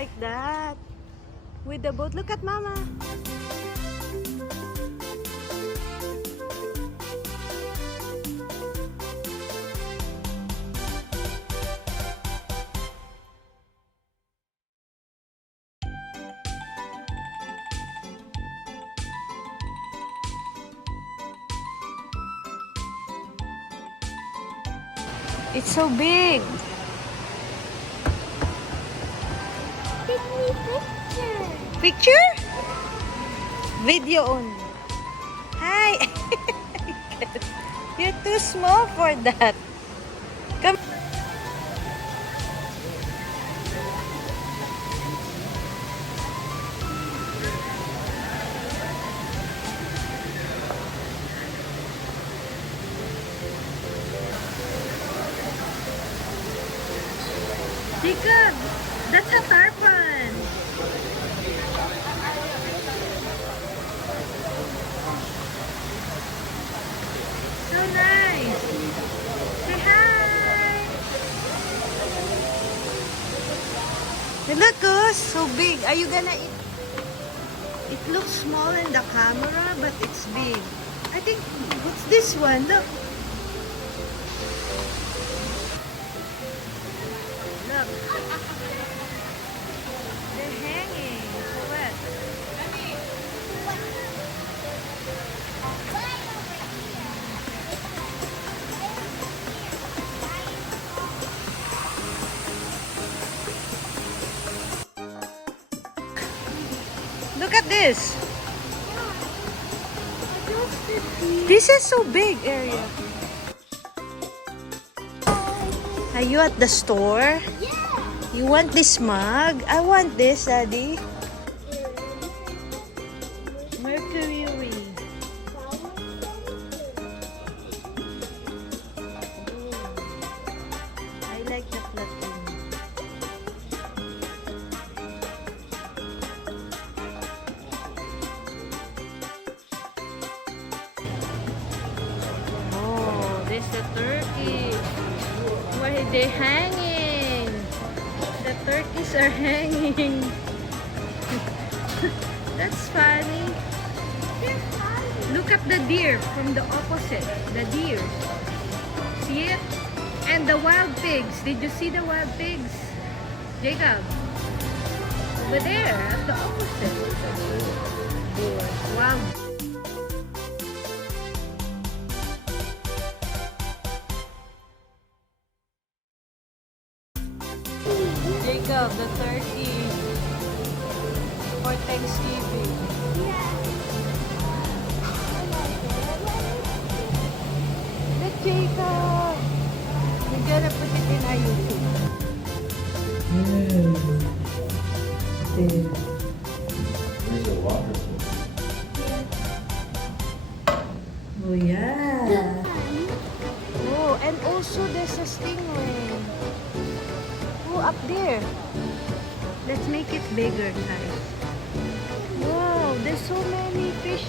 like that. With the boat. Look at Mama. It's so big. Take me picture. Picture? Video only. Hi. You're too small for that. Come. Jacob, that's a tarpon. So nice. Say hi. Look, oh, so big. Are you gonna eat? It looks small in the camera, but it's big. I think, what's this one? Look. Look. They're hanging. So wet. Look at this. This is so big, area. Are you at the store? Yeah. You want this mug? I want this, Daddy. Mercury. I like the platinum. Oh, this is the turkey. Why are they hanging? The turkeys are hanging. That's funny. Look at the deer from the opposite. The deer. See it? And the wild pigs. Did you see the wild pigs? Jacob. Over there at the opposite. Wow. Jacob, the turkey for Thanksgiving. Look, Jacob. We're gonna put it in our YouTube. There's a waterfall. Oh, yeah. Oh, and also there's a stingray. Oh, up there. Let's make it bigger, guys. Wow, there's so many fish.